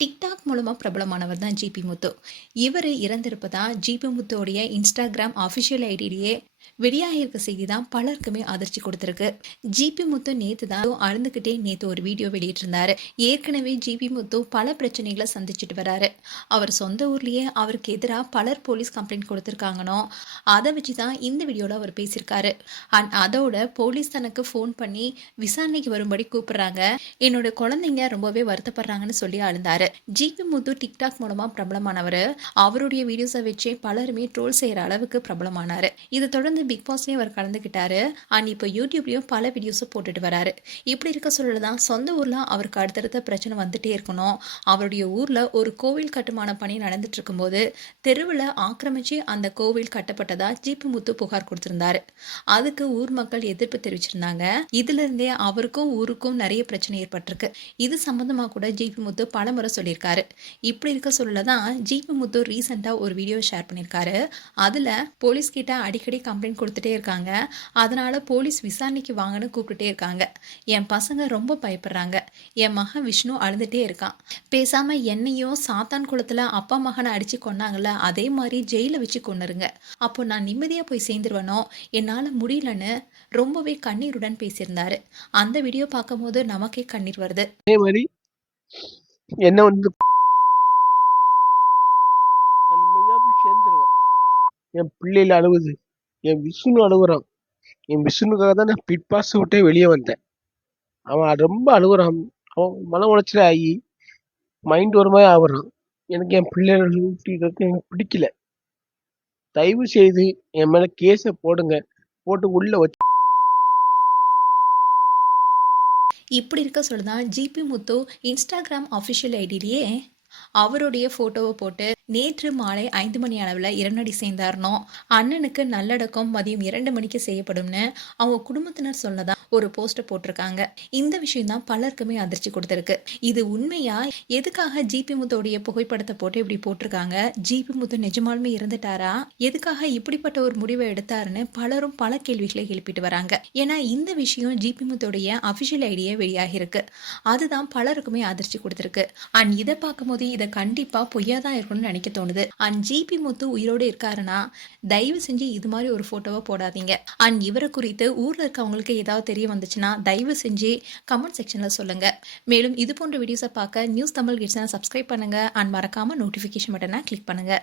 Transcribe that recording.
TikTok மூலமா பிரபலமானவர் தான் ஜிபி முத்து. இவரு இறந்திருப்பதா ஜிபி முத்துவோடைய இன்ஸ்டாகிராம் அஃபிஷியல் ஐடியிலேயே வெளியாகிருக்க செய்தி தான் பலருக்குமே அதிர்ச்சி கொடுத்திருக்கு. ஜிபி முத்து நேத்து தான் அழுந்துகிட்டே நேத்து ஒரு வீடியோ வெளியிட்டிருந்தாரு. ஏற்கனவே ஜிபி முத்து பல பிரச்சனைகளை சந்திச்சுட்டு வராரு. அவர் சொந்த ஊர்லயே அவருக்கு எதிராக பலர் போலீஸ் கம்ப்ளைண்ட் கொடுத்திருக்காங்கனோ அதை வச்சு தான் இந்த வீடியோல அவர் பேசியிருக்காரு. அண்ட் அதோட போலீஸ் தனக்கு ஃபோன் பண்ணி விசாரணைக்கு வரும்படி கூப்பிடுறாங்க, என்னோட குழந்தைங்க ரொம்பவே வருத்தப்படுறாங்கன்னு சொல்லி அழுந்தாரு. ஜிபி முத்து டிக்டாக் மூலமா பிரபலமானவர். அவருடைய வீடியோஸை வச்சே பலருமே ட்ரோல் செய்யற அளவுக்கு பிரபலமானாரு. இதை தொடர்ந்து பிக் பாஸ்லயும் அவர் கலந்துக்கிட்டாரு. அண்ட் இப்போ யூடியூப்லயும் பல வீடியோஸை போட்டுட்டு வராரு. இப்படி இருக்க சொல்லதான் சொந்த ஊர்ல அவருக்கு அடுத்தடுத்த பிரச்சனை வந்துட்டே இருக்கணும். அவருடைய ஊர்ல ஒரு கோவில் கட்டுமான பணி நடந்துட்டு இருக்கும்போது தெருவில் ஆக்கிரமிச்சு அந்த கோவில் கட்டப்பட்டதா ஜிபி முத்து புகார் கொடுத்திருந்தாரு. அதுக்கு ஊர் மக்கள் எதிர்ப்பு தெரிவிச்சிருந்தாங்க. இதுல இருந்தே அவருக்கும் ஊருக்கும் நிறைய பிரச்சனை ஏற்பட்டிருக்கு. இது சம்பந்தமா கூட ஜிபி முத்து பலமுறை சொல்லியிருக்காரு. இப்படி இருக்க சொல்லதான் ஜிபி முத்து ரீசெண்டா ஒரு வீடியோ ஷேர் பண்ணியிருக்காரு. அதுல போலீஸ் கிட்ட அடிக்கடி கம்ப்ளைண்ட் கொடுத்துட்டே இருக்காங்க, அதனால போலீஸ் விசாரணைக்கு வாங்கன்னு கூப்பிட்டுட்டே இருக்காங்க. என் பசங்க ரொம்ப பயப்படுறாங்க, என் மகன் விஷ்ணு அழுதுட்டே இருக்கான், பேசாம என்னையும் சாத்தான் குளத்துல அப்பா மகனை அடிச்சு கொண்டாங்கல்ல அதே மாதிரி ஜெயில வச்சு கொண்டுருங்க, அப்போ நான் நிம்மதியா போய் சேர்ந்துருவனோ, என்னால முடியலன்னு ரொம்பவே கண்ணீருடன் பேசியிருந்தாரு. அந்த வீடியோ பார்க்கும் போது நமக்கே கண்ணீர் வருது. அதே மாதிரி என்ன வந்து நிம்மதியா போய் சேர்ந்துருவேன். என் பிள்ளைல அழுவுது, என் விஷ்ணு அழுகுறான். என் விஷ்ணுக்காக தான் நான் பிட் பாஸ் விட்டே வெளியே வந்தேன். அவன் ரொம்ப அழுகுறான். அவன் மன உளைச்சல ஆகி மைண்ட் ஒரு மாதிரி ஆகுறான். எனக்கு என் பிள்ளைகள் எனக்கு பிடிக்கல. தயவு செய்து என் மேல கேஸை போடுங்க, போட்டு உள்ள வச்சு. இப்படி இருக்க சொல்லதான் ஜிபி முத்து இன்ஸ்டாகிராம் அஃபிஷியல் ஐடியிலேயே அவருடைய போட்டோவை போட்டு நேற்று மாலை 5 மணி அளவில் இரண்டடி சேர்ந்தார்னோ, அண்ணனுக்கு நல்லடக்கம் மதியம் 2 மணிக்கு செய்யப்படும்னு அவங்க குடும்பத்தினர் சொன்னதா ஒரு போஸ்டர் போட்டிருக்காங்க. இந்த விஷயம் தான் பலருக்குமே அதிர்ச்சி கொடுத்திருக்கு. இது உண்மையா? எதுக்காக ஜிபி முத்தோடைய புகைப்படத்தை போட்டு இப்படி போட்டிருக்காங்க? ஜிபி முத்து நிஜமாலுமே இருந்துட்டாரா? எதுக்காக இப்படிப்பட்ட ஒரு முடிவை எடுத்தாருன்னு பலரும் பல கேள்விகளை எழுப்பிட்டு வராங்க. ஏன்னா இந்த விஷயம் ஜிபி முத்தோடைய அபிஷியல் ஐடியா வெளியாகி இருக்கு. அதுதான் பலருக்குமே அதிர்ச்சி கொடுத்திருக்கு. அண்ட் இதை பார்க்கும்போது இதை கண்டிப்பா பொய்யா தான் இருக்கணும்னு நினைக்க தோணுது. அண்ட் ஜிபி முத்து உயிரோடு இருக்காருன்னா தயவு செஞ்சு இது மாதிரி ஒரு போட்டோவை போடாதீங்க. அண்ட் இவரை குறித்து ஊர்ல இருக்கவங்களுக்கு ஏதாவது தெரிய வந்துச்சுன்னா தயவு செஞ்சு கமெண்ட் செக்ஷன்ல சொல்லுங்க. மேலும் இது போன்ற வீடியோஸை பார்க்க நியூஸ் தமிழ் கிட்ஸை சப்ஸ்கிரைப் பண்ணுங்க. அண்ட் மறக்காம நோட்டிபிகேஷன் பட்டனை கிளிக் பண்ணுங்க.